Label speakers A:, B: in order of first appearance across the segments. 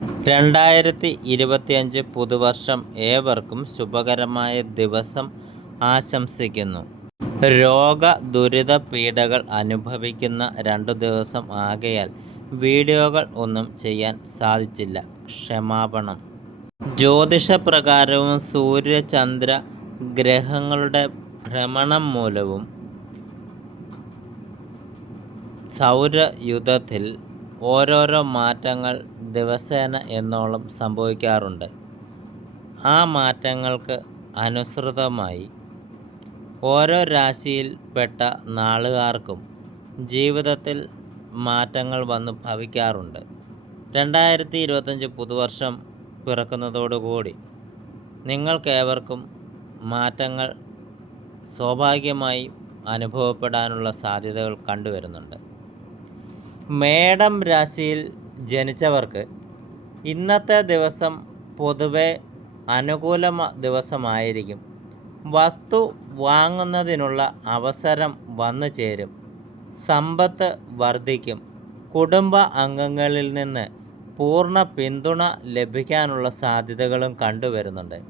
A: രണ്ടായിരത്തി ഇരുപത്തിയഞ്ച് പുതുവർഷം ഏവർക്കും ശുഭകരമായ ദിവസം ആശംസിക്കുന്നു. രോഗ ദുരിത പീഡകൾ അനുഭവിക്കുന്ന രണ്ടു ദിവസം ആകയാൽ വീഡിയോകൾ ഒന്നും ചെയ്യാൻ സാധിച്ചില്ല. ക്ഷമാപണം. ജ്യോതിഷപ്രകാരവും സൂര്യചന്ദ്ര ഗ്രഹങ്ങളുടെ ഭ്രമണം മൂലവും സൗരയുധത്തിൽ ഓരോരോ മാറ്റങ്ങൾ ദിവസേന എന്നോളം സംഭവിക്കാറുണ്ട്. ആ മാറ്റങ്ങൾക്ക് അനുസൃതമായി ഓരോ രാശിയിൽപ്പെട്ട നാളുകാർക്കും ജീവിതത്തിൽ മാറ്റങ്ങൾ വന്ന് ഭവിക്കാറുണ്ട്. രണ്ടായിരത്തി ഇരുപത്തഞ്ച് പുതുവർഷം പിറക്കുന്നതോടുകൂടി നിങ്ങൾക്കേവർക്കും മാറ്റങ്ങൾ സ്വാഭാവികമായി അനുഭവപ്പെടാനുള്ള സാധ്യതകൾ കണ്ടുവരുന്നുണ്ട്. മേടം രാശിയിൽ ജനിച്ചവർക്ക് ഇന്നത്തെ ദിവസം പൊതുവെ അനുകൂല ദിവസമായിരിക്കും. വസ്തു വാങ്ങുന്നതിനുള്ള അവസരം വന്നു ചേരും. സമ്പത്ത് വർദ്ധിക്കും. കുടുംബ അംഗങ്ങളിൽ നിന്ന് പൂർണ പിന്തുണ ലഭിക്കാനുള്ള സാധ്യതകളും കണ്ടുവരുന്നുണ്ട്.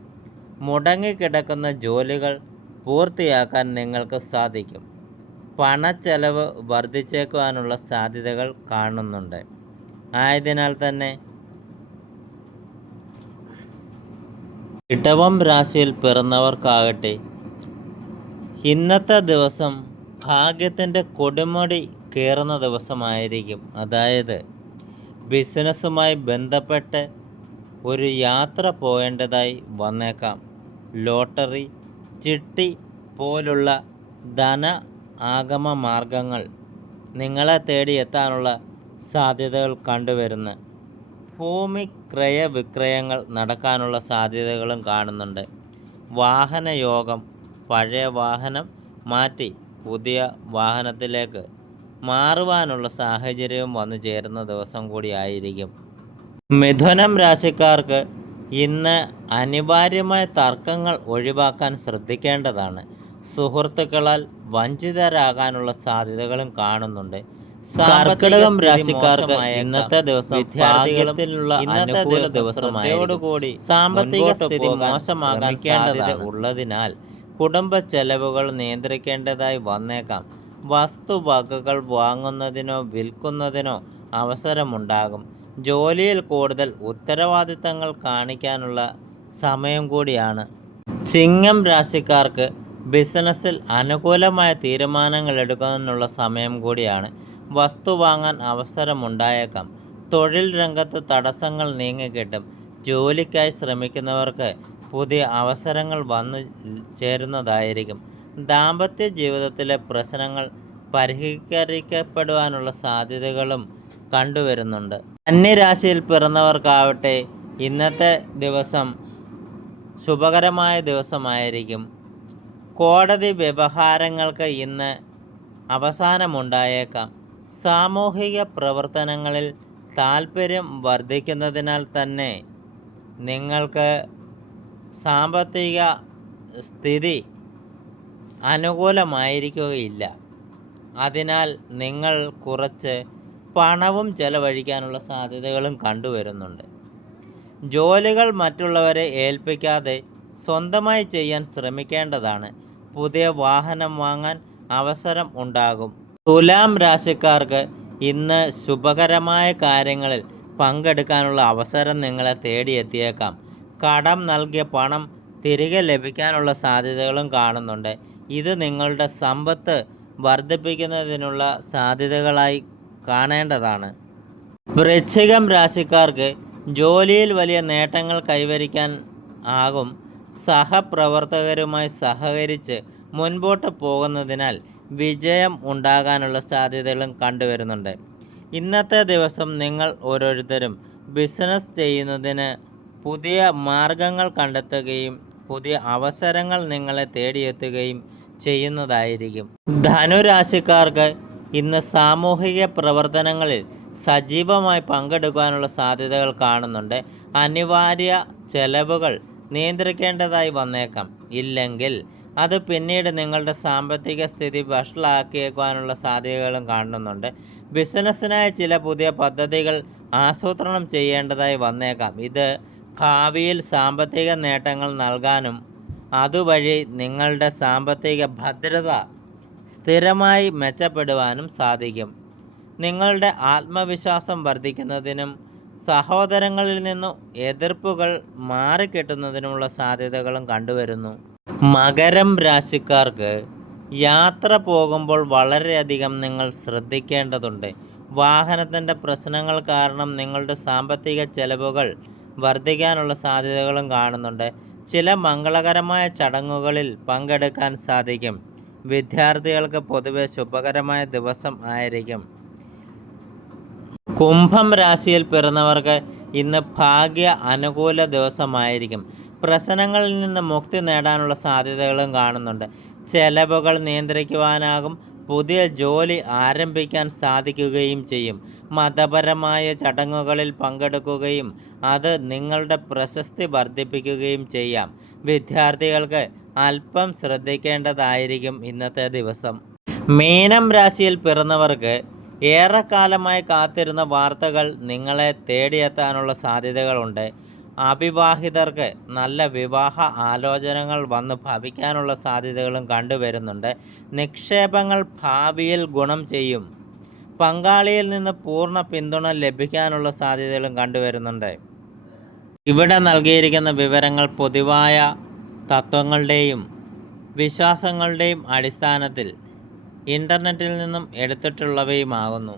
A: മുടങ്ങിക്കിടക്കുന്ന ജോലികൾ പൂർത്തിയാക്കാൻ നിങ്ങൾക്ക് സാധിക്കും. പണച്ചെലവ് വർദ്ധിച്ചേക്കുവാനുള്ള സാധ്യതകൾ കാണുന്നുണ്ട്. ആയതിനാൽ തന്നെ ഇടവം രാശിയിൽ പിറന്നവർക്കാകട്ടെ ഇന്നത്തെ ദിവസം ഭാഗ്യത്തിന്റെ കൊടുമുടി കയറുന്ന ദിവസമായിരിക്കും. അതായത് ബിസിനസ്സുമായി ബന്ധപ്പെട്ട് ഒരു യാത്ര പോകേണ്ടതായി വന്നേക്കാം. ലോട്ടറി ചിട്ടി പോലുള്ള ധന ആഗമ മാർഗങ്ങൾ നിങ്ങളെ തേടി എത്താനുള്ള സാധ്യതകൾ കണ്ടുവരുന്നു. ഭൂമി ക്രയവിക്രയങ്ങൾ നടക്കാനുള്ള സാധ്യതകളും കാണുന്നുണ്ട്. വാഹനയോഗം പഴയ വാഹനം മാറ്റി പുതിയ വാഹനത്തിലേക്ക് മാറുവാനുള്ള സാഹചര്യവും വന്നു ചേരുന്ന ദിവസം കൂടിയായിരിക്കും മിഥുനം രാശിക്കാർക്ക് ഇന്ന് അനിവാര്യമായ തർക്കങ്ങൾ ഒഴിവാക്കാൻ ശ്രദ്ധിക്കേണ്ടതാണ്. സുഹൃത്തുക്കളാൽ വഞ്ചിതരാകാനുള്ള സാധ്യതകളും കാണുന്നുണ്ട്. കർക്കിടകം രാശിക്കാർക്ക് ഇന്നത്തെ ദിവസം വിദ്യാർത്ഥികളിലുള്ള അനുകൂല ദിവസമായോടുകൂടി സാമ്പത്തിക സ്ഥിതി മോശമാകാൻ സാധ്യത ഉള്ളതിനാൽ കുടുംബ ചെലവുകൾ നിയന്ത്രിക്കേണ്ടതായി വന്നേക്കാം. വസ്തുവകകൾ വാങ്ങുന്നതിനോ വിൽക്കുന്നതിനോ അവസരമുണ്ടാകും. ജോലിയിൽ കൂടുതൽ ഉത്തരവാദിത്തങ്ങൾ കാണിക്കാനുള്ള സമയം കൂടിയാണ്. ചിങ്ങം രാശിക്കാർക്ക് ബിസിനസ്സിൽ അനുകൂലമായ തീരുമാനങ്ങൾ എടുക്കുന്നതിനുള്ള സമയം കൂടിയാണ്. വസ്തു വാങ്ങാൻ അവസരമുണ്ടായേക്കാം. തൊഴിൽ രംഗത്ത് തടസ്സങ്ങൾ നീങ്ങിക്കിട്ടും. ജോലിക്കായി ശ്രമിക്കുന്നവർക്ക് പുതിയ അവസരങ്ങൾ വന്നു ചേരുന്നതായിരിക്കും. ദാമ്പത്യ ജീവിതത്തിലെ പ്രശ്നങ്ങൾ പരിഹരിക്കപ്പെടുവാനുള്ള സാധ്യതകളും കണ്ടുവരുന്നുണ്ട്. കന്യരാശിയിൽ പിറന്നവർക്കാവട്ടെ ഇന്നത്തെ ദിവസം ശുഭകരമായ ദിവസമായിരിക്കും. കോടതി വ്യവഹാരങ്ങൾക്ക് ഇന്ന് അവസാനമുണ്ടായേക്കാം. സാമൂഹിക പ്രവർത്തനങ്ങളിൽ താൽപ്പര്യം വർദ്ധിക്കുന്നതിനാൽ തന്നെ നിങ്ങൾക്ക് സാമ്പത്തിക സ്ഥിതി അനുകൂലമായിരിക്കുകയില്ല. അതിനാൽ നിങ്ങൾ കുറച്ച് പണവും ചെലവഴിക്കാനുള്ള സാധ്യതകളും കണ്ടുവരുന്നുണ്ട്. ജോലികൾ മറ്റുള്ളവരെ ഏൽപ്പിക്കാതെ സ്വന്തമായി ചെയ്യാൻ ശ്രമിക്കേണ്ടതാണ്. പുതിയ വാഹനം വാങ്ങാൻ അവസരം ഉണ്ടാകും. തുലാം രാശിക്കാർക്ക് ഇന്ന് ശുഭകരമായ കാര്യങ്ങളിൽ പങ്കെടുക്കാനുള്ള അവസരം നിങ്ങളെ തേടിയെത്തിയേക്കാം. കടം നൽകിയ പണം തിരികെ ലഭിക്കാനുള്ള സാധ്യതകളും കാണുന്നുണ്ട്. ഇത് നിങ്ങളുടെ സമ്പത്ത് വർദ്ധിപ്പിക്കുന്നതിനുള്ള സാധ്യതകളായി കാണേണ്ടതാണ്. വൃശ്ചികം രാശിക്കാർക്ക് ജോലിയിൽ വലിയ നേട്ടങ്ങൾ കൈവരിക്കാൻ ആകും. സഹപ്രവർത്തകരുമായി സഹകരിച്ച് മുൻപോട്ട് പോകുന്നതിനാൽ വിജയം ഉണ്ടാകാനുള്ള സാധ്യതകളും കണ്ടുവരുന്നുണ്ട്. ഇന്നത്തെ ദിവസം നിങ്ങൾ ഓരോരുത്തരും ബിസിനസ് ചെയ്യുന്നതിന് പുതിയ മാർഗങ്ങൾ കണ്ടെത്തുകയും പുതിയ അവസരങ്ങൾ നിങ്ങളെ തേടിയെത്തുകയും ചെയ്യുന്നതായിരിക്കും. ധനുരാശിക്കാർക്ക് ഇന്ന് സാമൂഹിക പ്രവർത്തനങ്ങളിൽ സജീവമായി പങ്കെടുക്കാനുള്ള സാധ്യതകൾ കാണുന്നുണ്ട്. അനിവാര്യ ചെലവുകൾ നിയന്ത്രിക്കേണ്ടതായി വന്നേക്കാം. ഇല്ലെങ്കിൽ അത് പിന്നീട് നിങ്ങളുടെ സാമ്പത്തിക സ്ഥിതി വഷളാക്കിയേക്കുവാനുള്ള സാധ്യതകളും കാണുന്നുണ്ട്. ബിസിനസ്സിനായി ചില പുതിയ പദ്ധതികൾ ആസൂത്രണം ചെയ്യേണ്ടതായി വന്നേക്കാം. ഇത് ഭാവിയിൽ സാമ്പത്തിക നേട്ടങ്ങൾ നൽകാനും അതുവഴി നിങ്ങളുടെ സാമ്പത്തിക ഭദ്രത സ്ഥിരമായി മെച്ചപ്പെടുവാനും സാധിക്കും. നിങ്ങളുടെ ആത്മവിശ്വാസം വർദ്ധിക്കുന്നതിനും സഹോദരങ്ങളിൽ നിന്നും എതിർപ്പുകൾ മാറിക്കിട്ടുന്നതിനുമുള്ള സാധ്യതകളും കണ്ടുവരുന്നു. മകരം രാശിക്കാർക്ക് യാത്ര പോകുമ്പോൾ വളരെയധികം നിങ്ങൾ ശ്രദ്ധിക്കേണ്ടതുണ്ട്. വാഹനത്തിന്റെ പ്രശ്നങ്ങൾ കാരണം നിങ്ങളുടെ സാമ്പത്തിക ചെലവുകൾ വർദ്ധിക്കാനുള്ള സാധ്യതകളും കാണുന്നുണ്ട്. ചില മംഗളകരമായ ചടങ്ങുകളിൽ പങ്കെടുക്കാൻ സാധിക്കും. വിദ്യാർത്ഥികൾക്ക് പൊതുവെ ശുഭകരമായ ദിവസം ആയിരിക്കും. കുംഭം രാശിയിൽ പിറന്നവർക്ക് ഇന്ന് ഭാഗ്യ അനുകൂല ദിവസമായിരിക്കും. പ്രശ്നങ്ങളിൽ നിന്ന് മുക്തി നേടാനുള്ള സാധ്യതകളും കാണുന്നുണ്ട്. ചെലവുകൾ നിയന്ത്രിക്കുവാനാകും. പുതിയ ജോലി ആരംഭിക്കാൻ സാധിക്കുകയും ചെയ്യും. മതപരമായ ചടങ്ങുകളിൽ പങ്കെടുക്കുകയും അത് നിങ്ങളുടെ പ്രശസ്തി വർദ്ധിപ്പിക്കുകയും ചെയ്യാം. വിദ്യാർത്ഥികൾക്ക് അല്പം ശ്രദ്ധിക്കേണ്ടതായിരിക്കും ഇന്നത്തെ ദിവസം. മീനം രാശിയിൽ പിറന്നവർക്ക് ഏറെക്കാലമായി കാത്തിരുന്ന വാർത്തകൾ നിങ്ങളെ തേടിയെത്താനുള്ള സാധ്യതകളുണ്ട്. അവിവാഹിതർക്ക് നല്ല വിവാഹ ആലോചനകൾ വന്ന് ഭവിക്കാനുള്ള സാധ്യതകളും കണ്ടുവരുന്നുണ്ട് നിക്ഷേപങ്ങൾ ഭാവിയിൽ ഗുണം ചെയ്യും. പങ്കാളിയിൽ നിന്ന് പൂർണ പിന്തുണ ലഭിക്കാനുള്ള സാധ്യതകളും കണ്ടുവരുന്നുണ്ട് ഇവിടെ നൽകിയിരിക്കുന്ന വിവരങ്ങൾ പൊതുവായ തത്വങ്ങളുടെയും വിശ്വാസങ്ങളുടെയും അടിസ്ഥാനത്തിൽ ഇന്റർനെറ്റിൽ നിന്നും എടുത്തിട്ടുള്ളവയുമാകുന്നു.